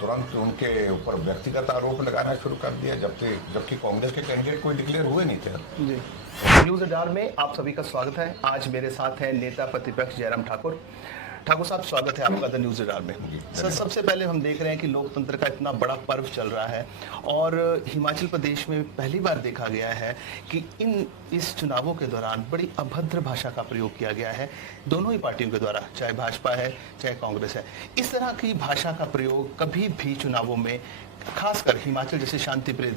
तुरंत उनके ऊपर व्यक्तिगत आरोप लगाना शुरू कर दिया, जबकि कांग्रेस के कैंडिडेट कोई डिक्लेयर हुए नहीं थे। जी। न्यूज़ अड्डा में आप सभी का स्वागत है। आज मेरे साथ हैं नेता प्रतिपक्ष जयराम ठाकुर। ठाकुर साहब, स्वागत है आपका द न्यूज़ अड्डा में। सर, सबसे पहले हम देख रहे हैं कि लोकतंत्र का इतना बड़ा पर्व चल रहा है और हिमाचल प्रदेश में पहली बार देखा गया है कि इस चुनावों के दौरान बड़ी अभद्र भाषा का प्रयोग किया गया है दोनों ही पार्टियों के द्वारा, चाहे भाजपा है चाहे कांग्रेस है। इस तरह की भाषा का प्रयोग कभी भी चुनावों में, खासकर हिमाचल जैसे शांतिप्रिय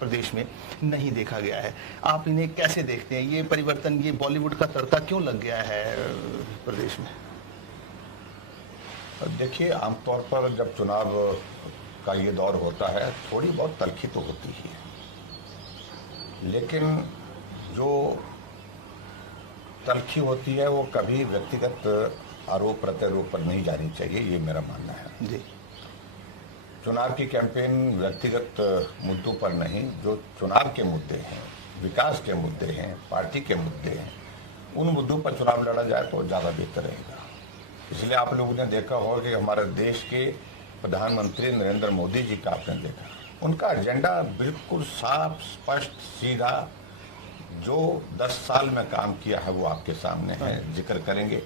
प्रदेश में नहीं देखा गया है। आप इन्हें कैसे देखते हैं? ये परिवर्तन, ये बॉलीवुड का तड़का क्यों लग गया है प्रदेश में? देखिए, आमतौर पर जब चुनाव का ये दौर होता है थोड़ी बहुत तल्खी तो होती ही है, लेकिन जो तल्खी होती है वो कभी व्यक्तिगत आरोप प्रत्यारोप पर नहीं जानी चाहिए, ये मेरा मानना है। जी। चुनाव की कैंपेन व्यक्तिगत मुद्दों पर नहीं, जो चुनाव के मुद्दे हैं, विकास के मुद्दे हैं, पार्टी के मुद्दे हैं, उन मुद्दों पर चुनाव लड़ा जाए तो ज़्यादा बेहतर रहेगा। इसलिए आप लोगों ने देखा होगा कि हमारे देश के प्रधानमंत्री नरेंद्र मोदी जी का आपने देखा, उनका एजेंडा बिल्कुल साफ, स्पष्ट, सीधा, जो 10 साल में काम किया है वो आपके सामने है। जिक्र करेंगे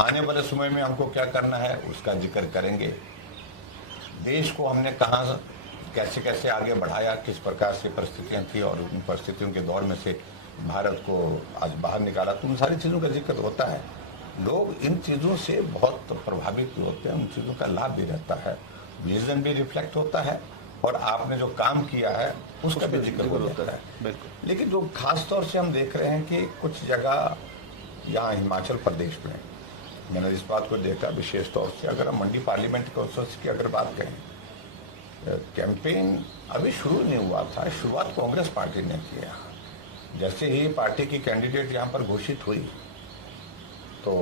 आने वाले समय में हमको क्या करना है उसका जिक्र करेंगे। देश को हमने कहाँ कैसे कैसे आगे बढ़ाया, किस प्रकार से परिस्थितियाँ थी और उन परिस्थितियों के दौर में से भारत को आज बाहर निकाला, तो उन सारी चीज़ों का जिक्र होता है। लोग इन चीज़ों से बहुत प्रभावित भी होते हैं, उन चीज़ों का लाभ भी रहता है, विजन भी रिफ्लेक्ट होता है और आपने जो काम किया है उसका भी जिक्र होता है। लेकिन जो खास तौर से हम देख रहे हैं कि कुछ जगह यहाँ हिमाचल प्रदेश में मैंने इस बात को देखा विशेष तौर से, अगर हम मंडी पार्लियामेंट काउंसिल की अगर बात करें, कैंपेन अभी शुरू नहीं हुआ था, शुरुआत कांग्रेस पार्टी ने किया। जैसे ही पार्टी की कैंडिडेट यहाँ पर घोषित हुई तो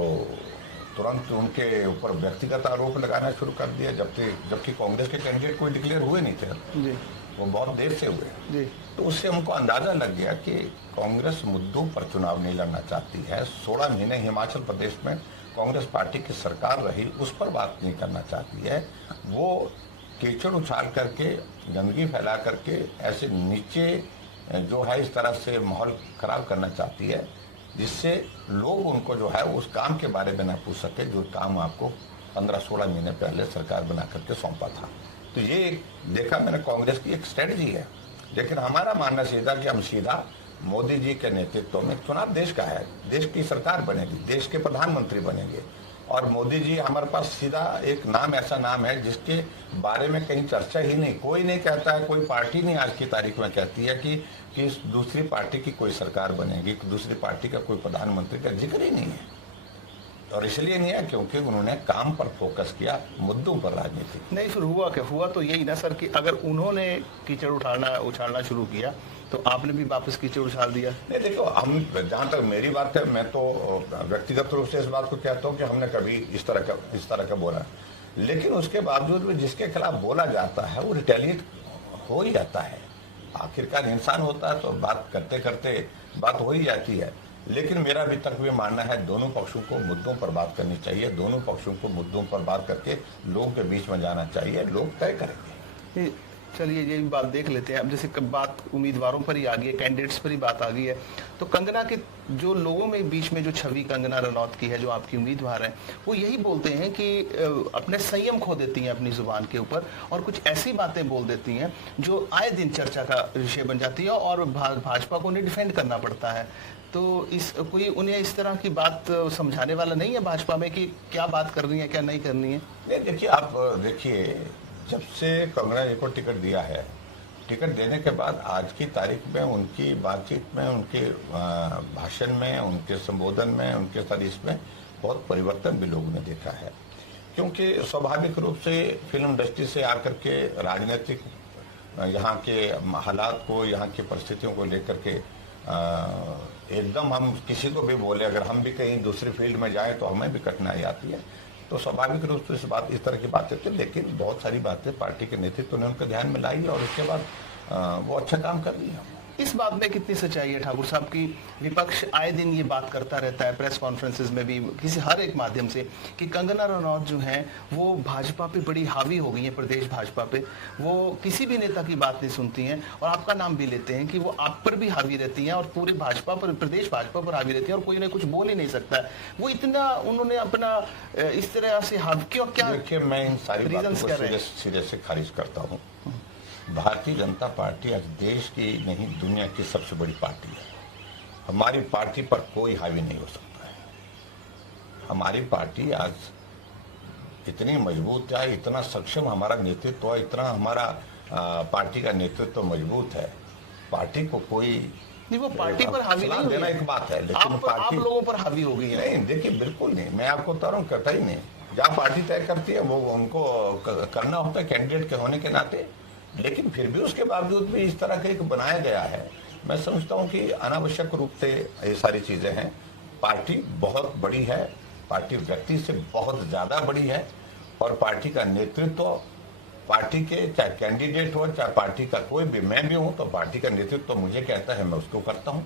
तुरंत उनके ऊपर व्यक्तिगत आरोप लगाना शुरू कर दिया, जबकि कांग्रेस के कैंडिडेट कोई डिक्लेयर हुए नहीं थे। जी। वो बहुत देर से हुए। जी। तो उससे हमको अंदाजा लग गया कि कांग्रेस मुद्दों पर चुनाव नहीं लड़ना चाहती है। 16 महीने हिमाचल प्रदेश में कांग्रेस पार्टी की सरकार रही, उस पर बात नहीं करना चाहती है। वो कीचड़ उछाल करके, गंदगी फैला करके ऐसे नीचे जो है इस तरह से माहौल खराब करना चाहती है, जिससे लोग उनको जो है उस काम के बारे में न पूछ सके जो काम आपको 15-16 महीने पहले सरकार बना करके सौंपा था। तो ये देखा मैंने कांग्रेस की एक स्ट्रेटजी है। लेकिन हमारा मानना सीधा कि हम सीधा मोदी जी के नेतृत्व में, चुनाव देश का है, देश की सरकार बनेगी, देश के प्रधानमंत्री बनेंगे और मोदी जी हमारे पास सीधा एक नाम, ऐसा नाम है जिसके बारे में कहीं चर्चा ही नहीं, कोई नहीं कहता है, कोई पार्टी नहीं आज की तारीख में कहती है कि दूसरी पार्टी की कोई सरकार बनेगी, दूसरी पार्टी का कोई प्रधानमंत्री का जिक्र ही नहीं है। और इसलिए नहीं है क्योंकि उन्होंने काम पर फोकस किया, मुद्दों पर राजनीति नहीं। फिर हुआ क्या? हुआ तो यही ना सर कि अगर उन्होंने कीचड़ उछालना शुरू किया तो आपने भी वापस कीचड़ उछाल दिया। नहीं, देखो, हम जहाँ तक मेरी बात है, मैं तो व्यक्तिगत रूप से इस बात को कहता हूँ कि हमने कभी इस तरह का बोला, लेकिन उसके बावजूद भी जिसके खिलाफ बोला जाता है वो रिटेलिएट हो ही जाता है। आखिरकार इंसान होता है तो बात करते करते बात हो ही जाती है। लेकिन मेरा अभी तक भी मानना है दोनों पक्षों को मुद्दों पर बात करनी चाहिए, दोनों पक्षों को मुद्दों पर बात करके लोगों के बीच में जाना चाहिए, लोग तय करेंगे। चलिए ये भी बात देख लेते हैं। अब जैसे बात उम्मीदवारों पर ही आ गई है, कैंडिडेट्स पर ही बात आ गई है, तो कंगना के जो लोगों में बीच में जो छवि कंगना रनौत की है, जो आपकी उम्मीदवार है, वो यही बोलते हैं कि अपने संयम खो देती हैं अपनी जुबान के ऊपर और कुछ ऐसी बातें बोल देती हैं जो आए दिन चर्चा का विषय बन जाती है और भाजपा को उन्हें डिफेंड करना पड़ता है। तो कोई उन्हें इस तरह की बात समझाने वाला नहीं है भाजपा में कि क्या बात करनी है, क्या नहीं करनी है? नहीं, देखिए, आप देखिए, जब से कंगना जी को टिकट दिया है, टिकट देने के बाद आज की तारीख में उनकी बातचीत में, उनके भाषण में, उनके संबोधन में, उनके साथ इसमें बहुत परिवर्तन भी लोगों ने देखा है। क्योंकि स्वाभाविक रूप से फिल्म इंडस्ट्री से आकर के राजनीतिक यहाँ के हालात को, यहाँ की परिस्थितियों को लेकर के एकदम हम किसी को भी बोले, अगर हम भी कहीं दूसरी फील्ड में जाएं तो हमें भी कठिनाई आती है। तो स्वाभाविक रूप से इस तरह की बातें थी, लेकिन बहुत सारी बातें पार्टी के नेतृत्व ने उनके ध्यान में लाई और उसके बाद वो अच्छा काम कर रही है। इस बात में कितनी सच्चाई है ठाकुर साहब की विपक्ष आए दिन ये बात करता रहता है प्रेस कॉन्फ्रेंसेस में भी किसी हर एक माध्यम से कि कंगना रनौत जो हैं वो भाजपा पे बड़ी हावी हो गई हैं, प्रदेश भाजपा पे वो किसी भी नेता की बात नहीं सुनती हैं और आपका नाम भी लेते हैं कि वो आप पर भी हावी रहती हैं और पूरे भाजपा पर, प्रदेश भाजपा पर हावी रहती हैं और कोई उन्हें कुछ बोल ही नहीं सकता है। वो इतना उन्होंने अपना इस तरह से हावी क्यों, क्या देखिए, मैं इन सारी बातों रीजंस को क्या रहे? सिरे से खारिज करता हूँ। भारतीय जनता पार्टी आज देश की नहीं दुनिया की सबसे बड़ी पार्टी है। हमारी पार्टी पर कोई हावी नहीं हो सकता है। हमारी पार्टी आज इतनी मजबूत है, इतना सक्षम हमारा नेतृत्व है, इतना हमारा पार्टी का नेतृत्व मजबूत है। पार्टी को कोई नहीं, वो पार्टी पर हावी नहीं देना हुई एक बात है, लेकिन आप लोगों पर हावी हो गई है। नहीं, देखिए बिल्कुल नहीं, मैं आपको बता रहा हूँ, करता ही नहीं। जहाँ पार्टी तय करती है वो उनको करना होता है कैंडिडेट के होने के नाते, लेकिन फिर भी उसके बावजूद भी इस तरह का एक बनाया गया है। मैं समझता हूँ कि अनावश्यक रूप से ये सारी चीजें हैं। पार्टी बहुत बड़ी है, पार्टी व्यक्ति से बहुत ज्यादा बड़ी है और पार्टी का नेतृत्व, पार्टी के चाहे कैंडिडेट हो चाहे पार्टी का कोई भी, मैं भी हूं तो पार्टी का नेतृत्व मुझे कहता है मैं उसको करता हूं।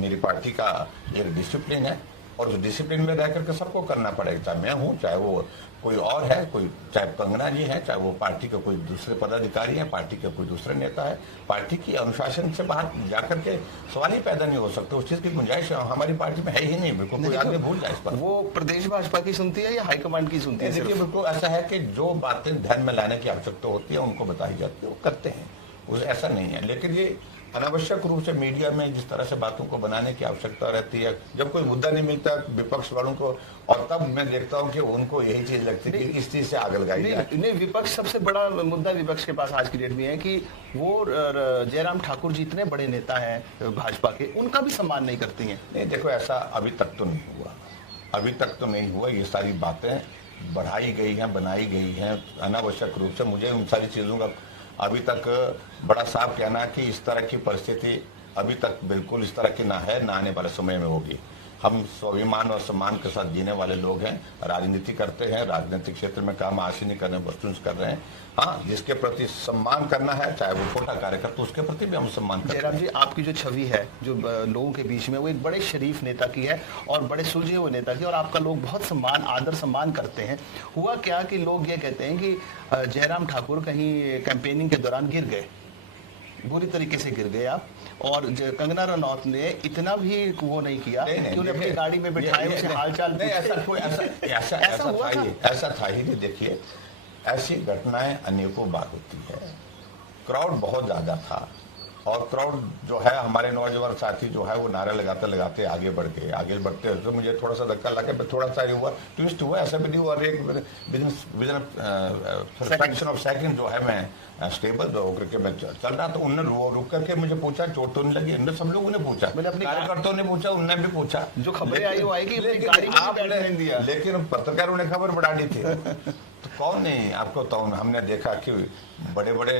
मेरी पार्टी का एक डिसिप्लिन है और उस डिसिप्लिन में रह करके सबको करना पड़ेगा, चाहे मैं हूं चाहे वो कोई और है, कोई चाहे कंगना जी है, चाहे वो पार्टी का कोई दूसरे पदाधिकारी है, पार्टी का कोई दूसरा नेता है। पार्टी की अनुशासन से बाहर जाकर के सवाल ही पैदा नहीं हो सकते। उस चीज की गुंजाइश हमारी पार्टी में है ही नहीं। बिल्कुल कोई आदमी भूल जाए इस पर। वो प्रदेश भाजपा की सुनती है या हाईकमांड की सुनती है? देखिए, बिल्कुल ऐसा है कि जो बातें ध्यान में लाने की आवश्यकता होती है उनको बताई जाती है, वो करते हैं, उस ऐसा नहीं है। लेकिन ये अनावश्यक रूप से मीडिया में जिस तरह से बातों को बनाने की आवश्यकता रहती है, जब कोई मुद्दा नहीं मिलता विपक्ष वालों को, और तब मैं देखता हूं कि उनको यही चीज लगती है कि इस चीज से आगे लगाई जाए। नहीं, विपक्ष सबसे बड़ा मुद्दा विपक्ष के पास आज की डेट में है कि वो जयराम ठाकुर जी इतने बड़े नेता हैं भाजपा के, उनका भी सम्मान नहीं करती हैं। नहीं, देखो ऐसा अभी तक तो नहीं हुआ, अभी तक तो नहीं हुआ। ये सारी बातें बढ़ाई गई हैं, बनाई गई हैं अनावश्यक रूप से। मुझे उन सारी चीजों का अभी तक बड़ा साफ कहना है कि इस तरह की परिस्थिति अभी तक बिल्कुल इस तरह की ना है, ना आने वाले समय में होगी। हम स्वाभिमान और सम्मान के साथ जीने वाले लोग हैं, राजनीति करते हैं, राजनीतिक क्षेत्र में काम हासिल नहीं कर रहे हैं, वस्तुनिष्ठ कर रहे हैं। हाँ, जिसके प्रति सम्मान करना है, चाहे वो छोटा कार्यकर्ता, उसके प्रति भी हम सम्मान करते हैं। जयराम जी, आपकी जो छवि है जो लोगों के बीच में, वो एक बड़े शरीफ नेता की है और बड़े सुलझे हुए नेता की, और आपका लोग बहुत सम्मान, आदर सम्मान करते हैं। हुआ क्या कि लोग ये कहते हैं कि जयराम ठाकुर कहीं कैंपेनिंग के दौरान गिर गए, बुरी तरीके से गिर गए आप, और कंगना रनौत ने इतना भी वो नहीं किया कि उन्हें अपनी गाड़ी में बिठाए, उसे हालचाल पूछे। ऐसा था ही नहीं। देखिए, ऐसी घटनाएं अनेकों बार होती है। क्राउड बहुत ज्यादा था और क्राउड जो है, हमारे नौजवान साथी जो है वो नारे लगाते लगाते आगे बढ़ गए। आगे बढ़ते हुए तो मुझे थोड़ा सा धक्का लगा, थोड़ा सा हुआ, ट्विस्ट हुआ, ऐसा भी नहीं हुआ। एक फ्रैक्शन ऑफ सेकंड जो है मैं स्टेबल होकर के मैं चल रहा, तो उन्होंने रुक करके मुझे पूछा चोट तो नहीं लगी। इन्होंने सब लोगों ने पूछा, कार्यकर्ताओं ने पूछा, उन्होंने भी पूछा। जो खबरें आई वो आई कि लेकिन पत्रकारों ने खबर बढ़ा दी थी। तो कौन नहीं, आपको तो हमने देखा कि बड़े बड़े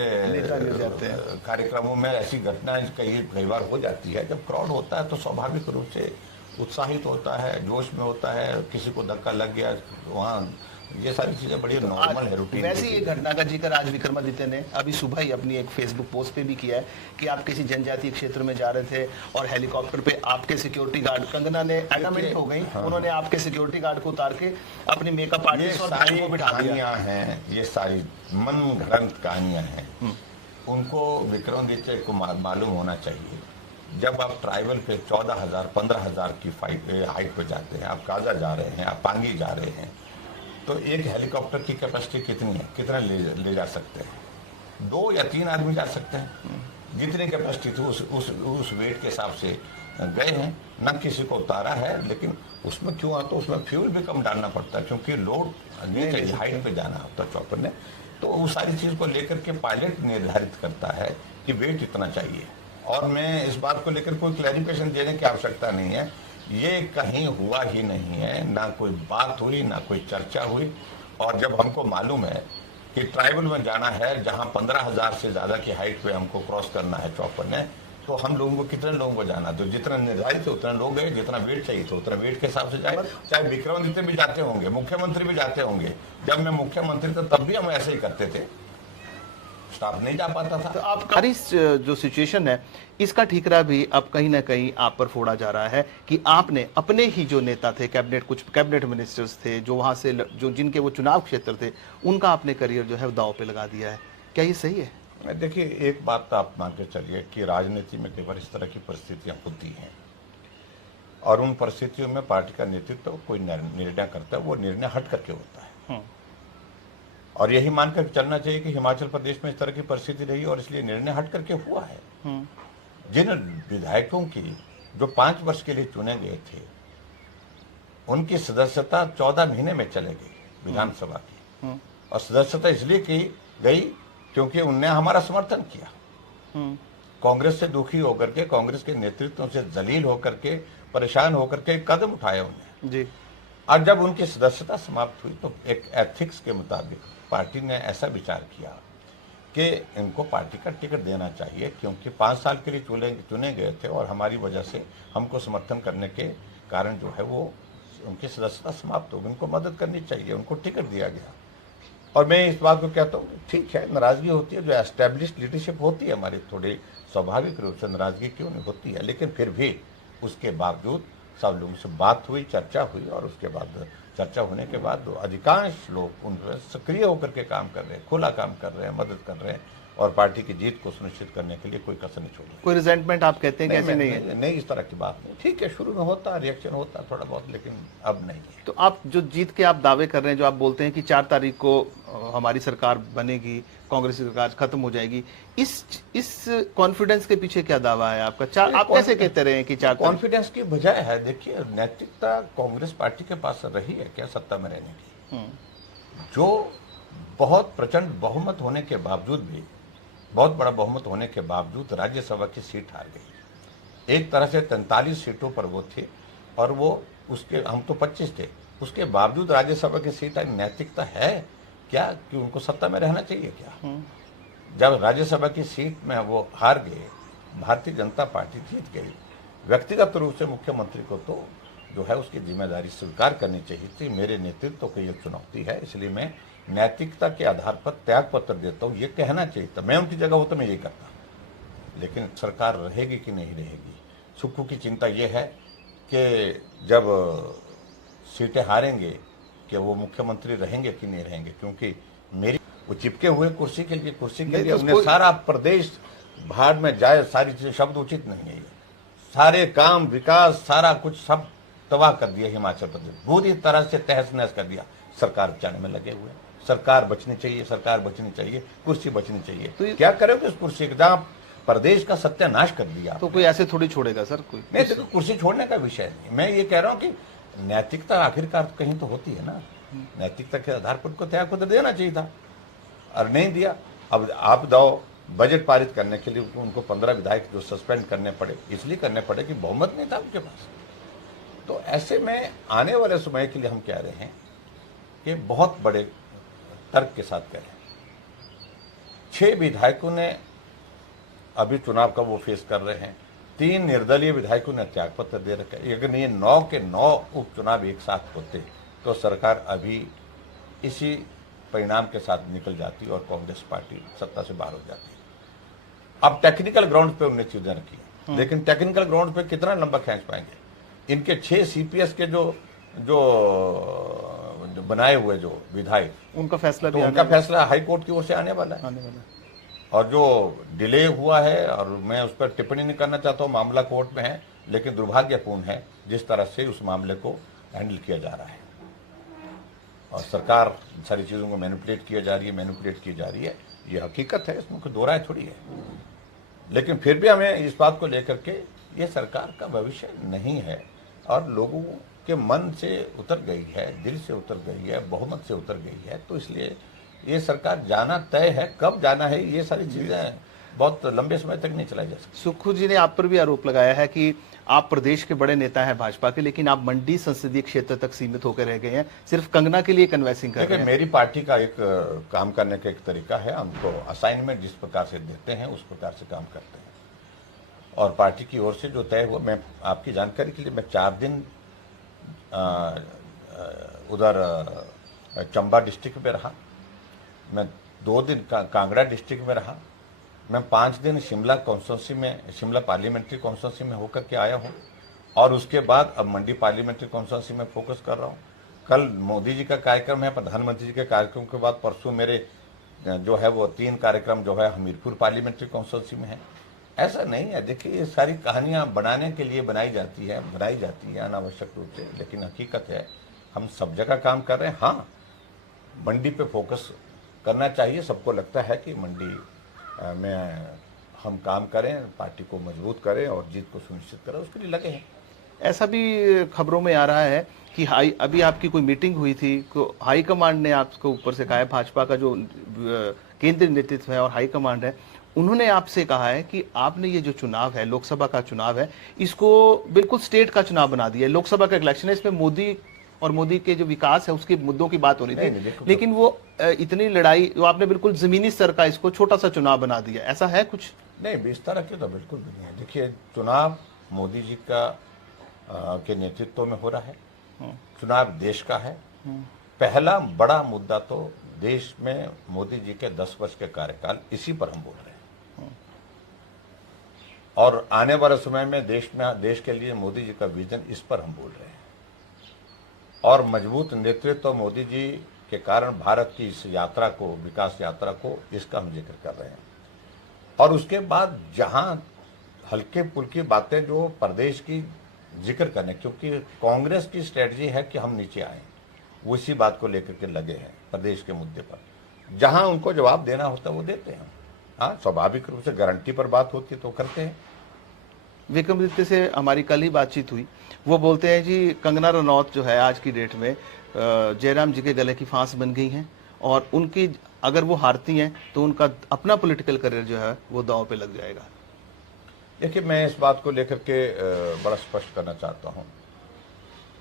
कार्यक्रमों में ऐसी घटनाएं कई बार हो जाती है। जब क्राउड होता है तो स्वाभाविक रूप से उत्साहित होता है, जोश में होता है, किसी को धक्का लग गया वहाँ, ये सारी चीजें बड़ी नॉर्मल है, रूटीन। वैसी एक घटना का जिक्र आज विक्रमादित्य ने अभी सुबह ही अपनी एक फेसबुक पोस्ट पे भी किया है कि आप किसी जनजातीय क्षेत्र में जा रहे थे और हेलीकॉप्टर पे आपके सिक्योरिटी गार्ड, कंगना ने एडमिट हो गई, उन्होंने आपके सिक्योरिटी गार्ड को उतार के अपनी मेकअप आर्टिस्ट और भाई को बिठा दिया। कहानियां हैं, ये सारी मन घड़ंत कहानियां हैं। उनको विक्रमादित्य को मालूम होना चाहिए, जब आप ट्राइबल पे 14,000 15,000 की हाइट पे जाते हैं, आप काजा जा रहे हैं, आप पांगी जा रहे हैं, तो एक हेलीकॉप्टर की कैपेसिटी कितनी है, कितना ले जा सकते हैं? 2 या 3 आदमी जा सकते हैं। जितनी कैपेसिटी थी उस वेट के हिसाब से गए हैं, न किसी को उतारा है। लेकिन उसमें क्यों आता, उसमें फ्यूल भी कम डालना पड़ता है क्योंकि लोड नहीं, हाइट पे जाना होता है चॉपर ने। तो वो सारी चीज को लेकर के पायलट निर्धारित करता है कि वेट इतना चाहिए। और मैं इस बात को लेकर कोई क्लैरिफिकेशन देने की आवश्यकता नहीं है, ये कहीं हुआ ही नहीं है, ना कोई बात हुई, ना कोई चर्चा हुई। और जब हमको मालूम है कि ट्राइबल में जाना है जहां 15,000 से ज्यादा की हाइट पे हमको क्रॉस करना है चॉपर ने, तो हम लोगों को कितने लोगों को जाना, तो जितना निर्धारित है उतना लोग गए, जितना वेट चाहिए तो उतना वेट के हिसाब से जाए। चाहे विक्रमादित्य भी जाते होंगे, मुख्यमंत्री भी जाते होंगे। जब मैं मुख्यमंत्री था तब भी हम ऐसे ही करते थे। स्टाफ नहीं जा पाता तो था। आप सारी जो सिचुएशन है इसका ठीकरा भी अब कहीं ना कहीं आप पर फोड़ा जा रहा है कि आपने अपने ही जो नेता थे, कुछ कैबिनेट मिनिस्टर्स थे जो वहां से जो जिनके वो चुनाव क्षेत्र थे, उनका आपने करियर जो है वो दांव पे लगा दिया है। क्या ये सही है? देखिए, एक बात तो आप मान के चलिए कि राजनीति में कई बार इस तरह की परिस्थितियां होती हैं और उन परिस्थितियों में पार्टी का नेतृत्व कोई निर्णय करता है, वो निर्णय हट करके होता है। और यही मानकर चलना चाहिए कि हिमाचल प्रदेश में इस तरह की परिस्थिति रही और इसलिए निर्णय हट करके हुआ है। जिन विधायकों की जो 5 वर्ष के लिए चुने गए थे, उनकी सदस्यता 14 महीने में चले गई विधानसभा की, और सदस्यता इसलिए की गई क्योंकि उनने हमारा समर्थन किया। कांग्रेस से दुखी होकर के, कांग्रेस के नेतृत्व से जलील होकर के, परेशान होकर के कदम उठाया उन्हें जी। और जब उनकी सदस्यता समाप्त हुई तो एक एथिक्स के मुताबिक पार्टी ने ऐसा विचार किया कि इनको पार्टी का टिकट देना चाहिए, क्योंकि 5 साल के लिए चुने गए थे और हमारी वजह से हमको समर्थन करने के कारण जो है वो उनकी सदस्यता समाप्त हो गई, उनको मदद करनी चाहिए, उनको टिकट दिया गया। और मैं इस बात को कहता हूँ, ठीक है, नाराजगी होती है, जो एस्टेब्लिश्ड लीडरशिप होती है हमारी, थोड़ी स्वाभाविक रूप से नाराजगी क्यों नहीं होती है, लेकिन फिर भी उसके बावजूद सब लोगों से बात हुई, चर्चा हुई, और उसके बाद चर्चा होने के बाद अधिकांश लोग उन पर सक्रिय होकर के काम कर रहे हैं, खुला काम कर रहे हैं, मदद कर रहे हैं, और पार्टी की जीत को सुनिश्चित करने के लिए कोई कसर नहीं छोड़ रहे। कोई रिजेंटमेंट आप कहते हैं कैसे नहीं है? नहीं, इस तरह की बात नहीं। ठीक है, शुरू में होता, रिएक्शन होता थोड़ा बहुत, लेकिन अब नहीं है। तो आप जो जीत के आप दावे कर रहे हैं, जो आप बोलते हैं कि 4 तारीख को हमारी सरकार बनेगी, कांग्रेस की सरकार खत्म हो जाएगी, इस कॉन्फिडेंस के पीछे क्या दावा है आपका? आप कैसे कहते रहे हैं कि 4 कॉन्फिडेंस की बजाय है, देखिए, नैतिकता कांग्रेस पार्टी के पास रही है क्या सत्ता में रहने की? जो बहुत प्रचंड बहुमत होने के बावजूद भी, बहुत बड़ा बहुमत होने के बावजूद राज्यसभा की सीट हार गई। एक तरह से 43 सीटों पर वो थे और वो उसके, हम तो 25 थे, उसके बावजूद राज्यसभा की सीट आई। नैतिकता है क्या कि उनको सत्ता में रहना चाहिए क्या? जब राज्यसभा की सीट में वो हार गए, भारतीय जनता पार्टी जीत गई, व्यक्तिगत रूप से मुख्यमंत्री को तो जो है उसकी जिम्मेदारी स्वीकार करनी चाहिए थी। मेरे नेतृत्व को ये चुनौती है, इसलिए मैं नैतिकता के आधार पर त्याग पत्र देता हूँ, ये कहना चाहिए था। मैं उनकी जगह होता मैं ये करता, लेकिन सरकार रहेगी कि नहीं रहेगी, सुक्खू की चिंता ये है कि जब सीटें हारेंगे कि वो मुख्यमंत्री रहेंगे कि नहीं रहेंगे, क्योंकि मेरी वो चिपके हुए कुर्सी के लिए उन्हें सारा प्रदेश भाड़ में जाए, सारी चीजें, शब्द उचित नहीं है, सारे काम, विकास, सारा कुछ सब तबाह कर दिया हिमाचल प्रदेश, पूरी तरह से तहस नहस कर दिया। सरकार बचाने में लगे हुए, सरकार बचनी चाहिए, सरकार बचनी चाहिए, कुर्सी बचनी चाहिए। तो क्या करोगे उस कुर्सी का, जहाँ प्रदेश का सत्यानाश कर दिया? तो कोई ऐसे थोड़ी छोड़ेगा सर कोई? नहीं, देखो, कुर्सी छोड़ने का विषय नहीं, मैं ये कह रहा हूँ कि नैतिकता आखिरकार कहीं तो होती है ना। नैतिकता के आधार पर उनको त्याग पत्र देना चाहिए था और नहीं दिया। अब आप दो बजट पारित करने के लिए उनको 15 विधायक जो सस्पेंड करने पड़े, इसलिए करने पड़े कि बहुमत नहीं था उनके पास। तो ऐसे में आने वाले समय के लिए हम कह रहे हैं कि बहुत बड़े तर्क के साथ कह रहे हैं। 6 विधायकों ने अभी चुनाव का वो फेस कर रहे हैं, 3 निर्दलीय विधायकों ने त्याग पत्र दे रखा है। अगर ये 9 के 9 उपचुनाव एक साथ होते तो सरकार अभी इसी परिणाम के साथ निकल जाती और कांग्रेस पार्टी सत्ता से बाहर हो जाती। अब टेक्निकल ग्राउंड पे उन्हें चीजें रखी, लेकिन टेक्निकल ग्राउंड पे कितना लंबा खींच पाएंगे? इनके 6 सीपीएस के जो बनाए हुए जो विधायक, उनका फैसला तो उनका फैसला हाई कोर्ट की ओर से आने वाला है। और जो डिले हुआ है, और मैं उस पर टिप्पणी नहीं करना चाहता हूँ, मामला कोर्ट में है, लेकिन दुर्भाग्यपूर्ण है जिस तरह से उस मामले को हैंडल किया जा रहा है और सरकार सारी चीज़ों को मैनिपुलेट की जा रही है, ये हकीकत है, इसमें कोई दो राय थोड़ी है। लेकिन फिर भी हमें इस बात को लेकर के ये सरकार का भविष्य नहीं है और लोगों के मन से उतर गई है, दिल से उतर गई है, बहुमत से उतर गई है, तो इसलिए ये सरकार जाना तय है। कब जाना है, ये सारी चीज़ें बहुत लंबे समय तक नहीं चलाई जा सकती। सुक्खू जी ने आप पर भी आरोप लगाया है कि आप प्रदेश के बड़े नेता हैं भाजपा के, लेकिन आप मंडी संसदीय क्षेत्र तक सीमित होकर रह गए हैं, सिर्फ कंगना के लिए कन्वेंसिंग कर रहे हैं। मेरी पार्टी का एक काम करने का एक तरीका है, हमको असाइनमेंट जिस प्रकार से देते हैं उस प्रकार से काम करते हैं और पार्टी की ओर से जो तय हुआ, मैं आपकी जानकारी के लिए, मैं 4 दिन उधर चंबा डिस्ट्रिक्ट में रहा, मैं 2 दिन कांगड़ा डिस्ट्रिक्ट में रहा, मैं 5 दिन शिमला कॉन्स्टिट्यूंसी में, शिमला पार्लियामेंट्री कॉन्स्टिट्यूंसी में होकर के आया हूँ, और उसके बाद अब मंडी पार्लियामेंट्री कॉन्स्टिट्यूंसी में फोकस कर रहा हूँ। कल मोदी जी का कार्यक्रम है, प्रधानमंत्री जी के कार्यक्रम के बाद परसों मेरे जो है वो 3 कार्यक्रम जो है हमीरपुर पार्लियामेंट्री कॉन्स्टिट्यूंसी में है। ऐसा नहीं है, देखिए ये सारी कहानियां बनाने के लिए बनाई जाती है अनावश्यक रूप से, लेकिन हकीकत है हम सब जगह काम कर रहे हैं। हाँ, मंडी पे फोकस करना चाहिए, सबको लगता है कि मंडी में हम काम करें, पार्टी को मजबूत करें और जीत को सुनिश्चित करें, उसके लिए लगे हैं। ऐसा भी खबरों में आ रहा है कि अभी आपकी कोई मीटिंग हुई थी, हाई कमांड ने आपको ऊपर से कहा है, भाजपा का जो केंद्रीय नेतृत्व है और हाई कमांड है, उन्होंने आपसे कहा है कि आपने ये जो चुनाव है, लोकसभा का चुनाव है, इसको बिल्कुल स्टेट का चुनाव बना दिया है। लोकसभा का इलेक्शन है, इसमें मोदी और मोदी के जो विकास है उसके मुद्दों की बात हो रही थी, लेकिन वो इतनी लड़ाई, वो आपने बिल्कुल जमीनी स्तर का इसको छोटा सा चुनाव बना दिया। ऐसा है कुछ? नहीं, इस तरह की तो बिल्कुल भी नहीं है। देखिए, चुनाव मोदी जी का के नेतृत्व में हो रहा है, चुनाव देश का है। पहला बड़ा मुद्दा तो देश में मोदी जी के 10 वर्ष के कार्यकाल, इसी पर हम बोल रहे हैं, और आने वाले समय में देश के लिए मोदी जी का विजन, इस पर हम बोल रहे हैं। और मजबूत नेतृत्व मोदी जी के कारण भारत की इस यात्रा को, विकास यात्रा को, इसका हम जिक्र कर रहे हैं। और उसके बाद जहां हल्के फुल्की बातें जो प्रदेश की जिक्र करने, क्योंकि कांग्रेस की स्ट्रेटजी है कि हम नीचे आए, वो इसी बात को लेकर के लगे हैं प्रदेश के मुद्दे पर। जहां उनको जवाब देना होता है वो देते हैं। हाँ, स्वाभाविक रूप से गारंटी पर बात होती है तो करते हैं। विक्रमादित्य से हमारी कल ही बातचीत हुई, वो बोलते हैं जी कंगना रनौत जो है आज की डेट में जयराम जी के गले की फांस बन गई हैं, और उनकी अगर वो हारती हैं तो उनका अपना पॉलिटिकल करियर जो है वो दांव पे लग जाएगा। देखिए, मैं इस बात को लेकर के बड़ा स्पष्ट करना चाहता हूं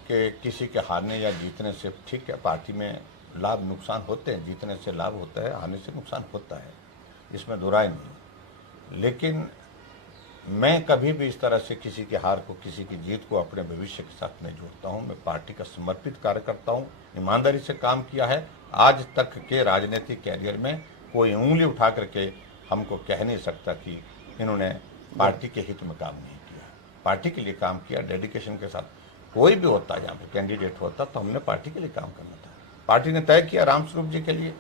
कि किसी के हारने या जीतने से, ठीक है, पार्टी में लाभ नुकसान होते हैं, जीतने से लाभ होता है, हारने से नुकसान होता है, इसमें दो राय नहीं। लेकिन मैं कभी भी इस तरह से किसी की हार को, किसी की जीत को अपने भविष्य के साथ नहीं जोड़ता हूं। मैं पार्टी का समर्पित कार्यकर्ता हूं, ईमानदारी से काम किया है। आज तक के राजनीतिक कैरियर में कोई उंगली उठा करके हमको कह नहीं सकता कि इन्होंने पार्टी के हित में काम नहीं किया। पार्टी के लिए काम किया, डेडिकेशन के साथ। कोई भी होता है, यहाँ पे कैंडिडेट होता तो हमने पार्टी के लिए काम करना था। पार्टी ने तय किया रामस्वरूप जी के लिए।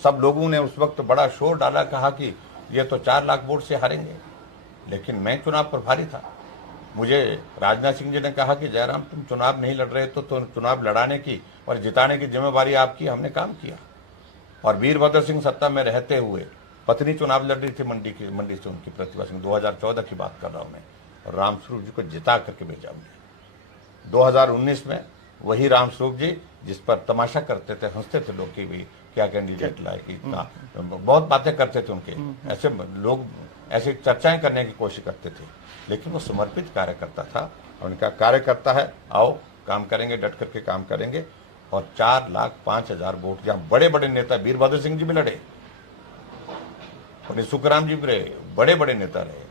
सब लोगों ने उस वक्त बड़ा शोर डाला, कहा कि ये तो 4 लाख वोट से हारेंगे, लेकिन मैं चुनाव प्रभारी था। मुझे राजनाथ सिंह जी ने कहा कि जयराम, तुम चुनाव नहीं लड़ रहे तो चुनाव लड़ाने की और जिताने की जिम्मेवारी आपकी। हमने काम किया, और वीरभद्र सिंह सत्ता में रहते हुए पत्नी चुनाव लड़ रही थी मंडी से उनकी, प्रतिभा सिंह, 2014 की बात कर रहा हूं मैं, और रामस्वरूप जी को जिता करके भेजा हमने। 2019 में वही रामस्वरूप जी जिस पर तमाशा करते थे, हंसते थे लोग कि भी क्या कैंडिडेट लाए, कि इतना बहुत बातें करते थे उनके, ऐसे लोग ऐसे चर्चाएं करने की कोशिश करते थे, लेकिन वो समर्पित कार्यकर्ता था। और उनका कार्यकर्ता है, आओ काम करेंगे, डट करके काम करेंगे। और 4,05,000 वोट, जहां बड़े बड़े नेता, वीरभद्र सिंह जी भी लड़े, और सुखराम जी भी रहे, बड़े बड़े नेता रहे,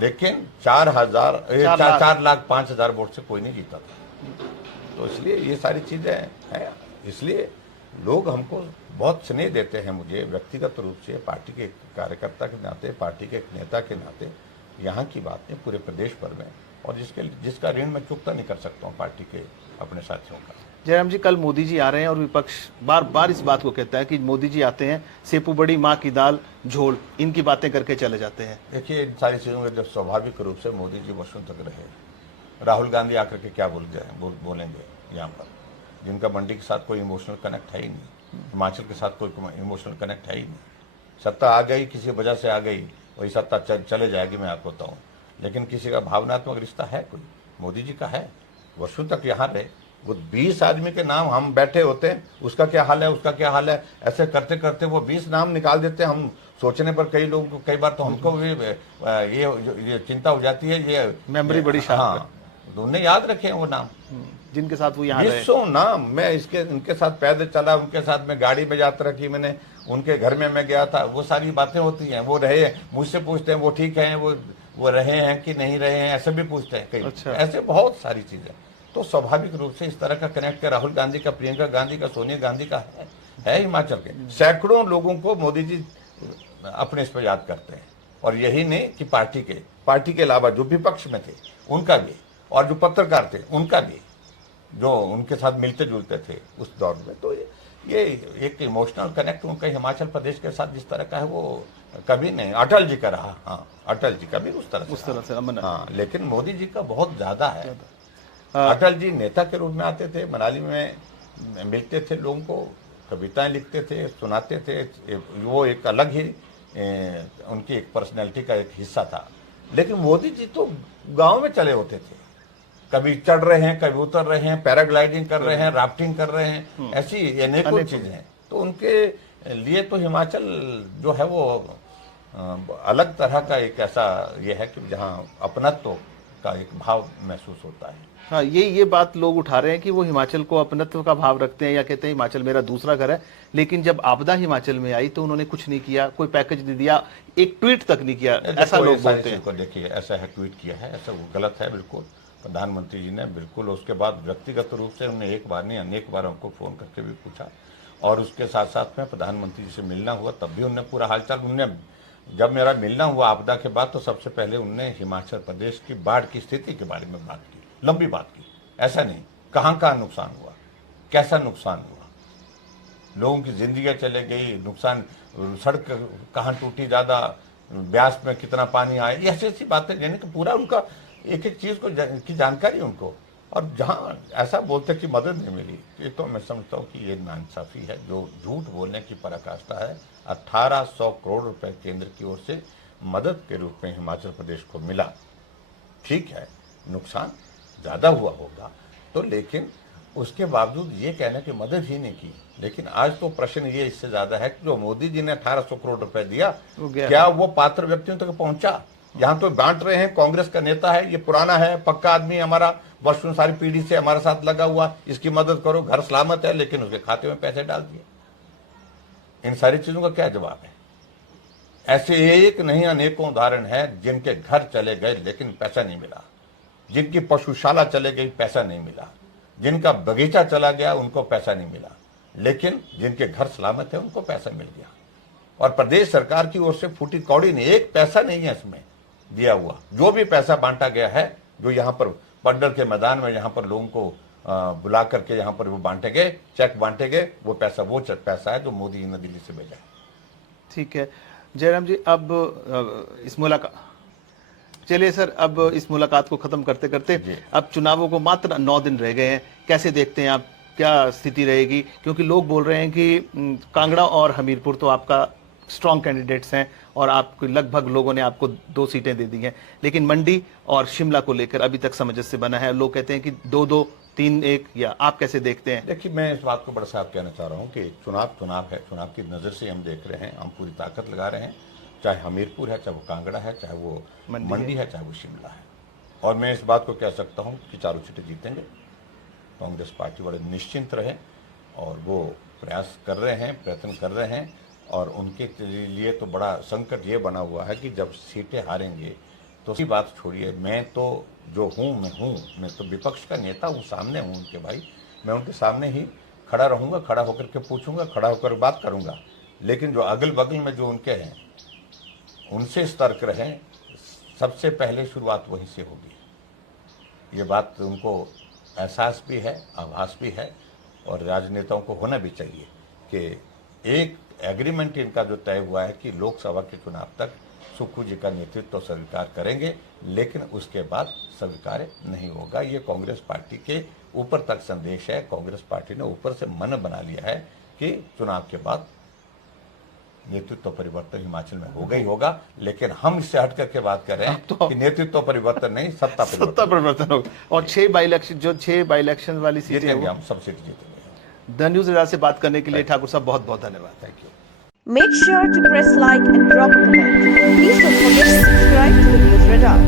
लेकिन 4,05,000 वोट से कोई नहीं जीता था। तो इसलिए ये सारी चीजें हैं, इसलिए लोग हमको बहुत स्नेह देते हैं, मुझे व्यक्तिगत रूप से, पार्टी के कार्यकर्ता के नाते, पार्टी के नेता के नाते। यहाँ की बात नहीं, पूरे प्रदेश भर में, और जिसका ऋण मैं चुकता नहीं कर सकता हूँ पार्टी के अपने साथियों का। जयराम जी, कल मोदी जी आ रहे हैं और विपक्ष बार बार इस बात को कहता है कि मोदी जी आते हैं, सेपू बड़ी, माँ की दाल, झोल, इनकी बातें करके चले जाते हैं। देखिए, इन सारी चीज़ों में जब स्वाभाविक रूप से मोदी जी वर्षों तक रहे, राहुल गांधी आकर के क्या बोलेंगे यहाँ पर, जिनका मंडी के साथ कोई इमोशनल कनेक्ट है ही नहीं, हिमाचल के साथ कोई इमोशनल कनेक्ट है ही नहीं। सत्ता आ गई, किसी वजह से आ गई, वही सत्ता चले जाएगी, मैं आपको बताऊँ। लेकिन किसी का भावनात्मक रिश्ता है कोई? मोदी जी का है, वर्षों तक यहाँ रहे। वो 20 आदमी के नाम हम बैठे होते हैं, उसका क्या हाल है, उसका क्या हाल है, ऐसे करते करते वो 20 नाम निकाल देते हैं। हम सोचने पर कई लोगों को, कई बार तो हमको भी ये चिंता हो जाती है, ये मेमोरी बड़ी शार्प है। तो उन्हें याद रखे वो नाम, जिनके साथ वो यहाँ रहे। 20 नाम। मैं उनके साथ पैदल चला, उनके साथ में गाड़ी में यात्रा की मैंने, उनके घर में मैं गया था। वो सारी बातें होती हैं, वो रहे, मुझसे पूछते हैं वो ठीक है, वो रहे हैं कि नहीं रहे हैं, ऐसे भी पूछते हैं कई। अच्छा। ऐसे बहुत सारी चीजें। तो स्वाभाविक रूप से इस तरह का कनेक्ट राहुल गांधी का, प्रियंका गांधी का, सोनिया गांधी का है। है हिमाचल के। सैकड़ों लोगों को मोदी जी अपने इस पर याद करते हैं, और यही नहीं कि पार्टी के अलावा जो विपक्ष में थे उनका भी, और जो पत्रकार थे उनका भी, जो उनके साथ मिलते जुलते थे उस दौर में। तो ये एक इमोशनल कनेक्ट उनका हिमाचल प्रदेश के साथ जिस तरह का है वो कभी नहीं अटल जी का रहा। हाँ, अटल जी का भी उस तरह से अमन। हाँ, लेकिन मोदी जी का बहुत ज्यादा है। अटल जी नेता के रूप में आते थे, मनाली में मिलते थे लोगों को, कविताएं लिखते थे, सुनाते थे, वो एक अलग ही उनकी एक पर्सनैलिटी का एक हिस्सा था। लेकिन मोदी जी तो गांव में चले होते थे, कभी चढ़ रहे हैं, कभी उतर रहे हैं, पैराग्लाइडिंग कर रहे हैं, राफ्टिंग कर रहे हैं, ऐसी अनेकों चीजें हैं। तो उनके लिए तो हिमाचल जो है वो अलग तरह का एक ऐसा ये है कि जहाँ अपनत्व का एक भाव महसूस होता है। हाँ, ये बात लोग उठा रहे हैं कि वो हिमाचल को अपनत्व का भाव रखते हैं, या कहते हैं हिमाचल मेरा दूसरा घर है। लेकिन जब आपदा हिमाचल में आई तो उन्होंने कुछ नहीं किया, कोई पैकेज नहीं दिया, एक ट्वीट तक नहीं किया, ऐसा लोग बोलते हैं। देखिए, ऐसा है, ट्वीट किया है, ऐसा वो गलत है बिल्कुल। प्रधानमंत्री जी ने बिल्कुल उसके बाद व्यक्तिगत रूप से उन्हें एक बार नहीं अनेक बार हमको फोन करके भी पूछा, और उसके साथ साथ में प्रधानमंत्री जी से मिलना हुआ तब भी उन्हें पूरा हालचाल, उनने जब मेरा मिलना हुआ आपदा के बाद तो सबसे पहले उनने हिमाचल प्रदेश की बाढ़ की स्थिति के बारे में बात की, लंबी बात की। ऐसा नहीं कहाँ नुकसान हुआ, कैसा नुकसान हुआ, लोगों की जिंदगी चले गई, नुकसान, सड़क कहाँ टूटी ज्यादा, ब्यास में कितना पानी आया, ये ऐसी ऐसी बातें, यानी कि पूरा उनका एक एक चीज को की जानकारी उनको। और जहाँ ऐसा बोलते कि मदद नहीं मिली, ये तो मैं समझता हूँ कि ये नाइंसाफी है, जो झूठ बोलने की पराकाष्ठा है। 1800 करोड़ रुपए केंद्र की ओर से मदद के रूप में हिमाचल प्रदेश को मिला। ठीक है, नुकसान ज्यादा हुआ होगा तो, लेकिन उसके बावजूद ये कहना कि मदद ही नहीं की। लेकिन आज तो प्रश्न ये इससे ज्यादा है कि जो मोदी जी ने 1800 करोड़ रुपए दिया, क्या वो पात्र व्यक्तियों तक पहुंचा? यहाँ तो बांट रहे हैं, कांग्रेस का नेता है, ये पुराना है, पक्का आदमी, हमारा वर्षों सारी पीढ़ी से हमारे साथ लगा हुआ, इसकी मदद करो, घर सलामत है, लेकिन उसके खाते में पैसे डाल दिए। इन सारी चीजों का क्या जवाब है? ऐसे एक नहीं अनेकों उदाहरण है जिनके घर चले गए लेकिन पैसा नहीं मिला, जिनकी पशुशाला चले गई पैसा नहीं मिला, जिनका बगीचा चला गया उनको पैसा नहीं मिला, लेकिन जिनके घर सलामत है उनको पैसा मिल गया। और प्रदेश सरकार की ओर से फूटी कौड़ी नहीं, एक पैसा नहीं है इसमें दिया हुआ। जो भी पैसा बांटा गया है, जो यहाँ पर पड्डर के मैदान में यहाँ पर लोगों को बुला करके यहाँ पर वो बांटे गए, चेक बांटे गए, वो पैसा है जो मोदी जी ने दिल्ली से भेजा है। ठीक है जयराम जी, अब इस मुलाकात, चलिए सर, अब इस मुलाकात को खत्म करते करते अब चुनावों को मात्र 9 दिन रह गए हैं, कैसे देखते हैं आप, क्या स्थिति रहेगी? क्योंकि लोग बोल रहे हैं कि कांगड़ा और हमीरपुर तो आपका स्ट्रॉन्ग कैंडिडेट्स हैं और आपको लगभग लोगों ने आपको 2 सीटें दे दी हैं, लेकिन मंडी और शिमला को लेकर अभी तक सामंजस्य बना है। लोग कहते हैं कि 2-2, 3-1, या आप कैसे देखते हैं? देखिए, मैं इस बात को बड़ा साफ कहना चाह रहा हूँ कि चुनाव है, चुनाव की नज़र से हम देख रहे हैं, हम पूरी ताकत लगा रहे हैं, चाहे हमीरपुर है, चाहे वो कांगड़ा है, चाहे वो मंडी है, चाहे वो शिमला है। और मैं इस बात को कह सकता हूँ कि चारों सीटें जीतेंगे। कांग्रेस पार्टी बड़े निश्चिंत रहे और वो प्रयास कर रहे हैं, प्रयत्न कर रहे हैं, और उनके लिए तो बड़ा संकट ये बना हुआ है कि जब सीटें हारेंगे तो उसकी बात छोड़िए, मैं तो जो हूँ मैं तो विपक्ष का नेता हूँ, सामने हूँ उनके भाई, मैं उनके सामने ही खड़ा रहूँगा, खड़ा होकर के पूछूंगा, खड़ा होकर बात करूँगा। लेकिन जो अगल बगल में जो उनके हैं उनसे सतर्क रहें, सबसे पहले शुरुआत वहीं से होगी। ये बात उनको एहसास भी है, आभास भी है, और राजनेताओं को होना भी चाहिए कि एक एग्रीमेंट इनका जो तय हुआ है कि लोकसभा के चुनाव तक सुक्खू जी का नेतृत्व स्वीकार करेंगे, लेकिन उसके बाद स्वीकार नहीं होगा। ये कांग्रेस पार्टी के ऊपर तक संदेश है। कांग्रेस पार्टी ने ऊपर से मन बना लिया है कि चुनाव के बाद नेतृत्व परिवर्तन हिमाचल में होगा ही होगा, लेकिन हम इससे हट करके बात कर रहे हैं कि नेतृत्व परिवर्तन नहीं, सत्ता परिवर्तन होगा। और 6 बाई इलेक्शन वाली सीटें हम सब सीट जीतेंगे। द न्यूज़ रडार से बात करने के लिए ठाकुर साहब बहुत बहुत धन्यवाद। Thank you. Make sure to press like and drop a comment. Please don't forget to subscribe to the News Radar.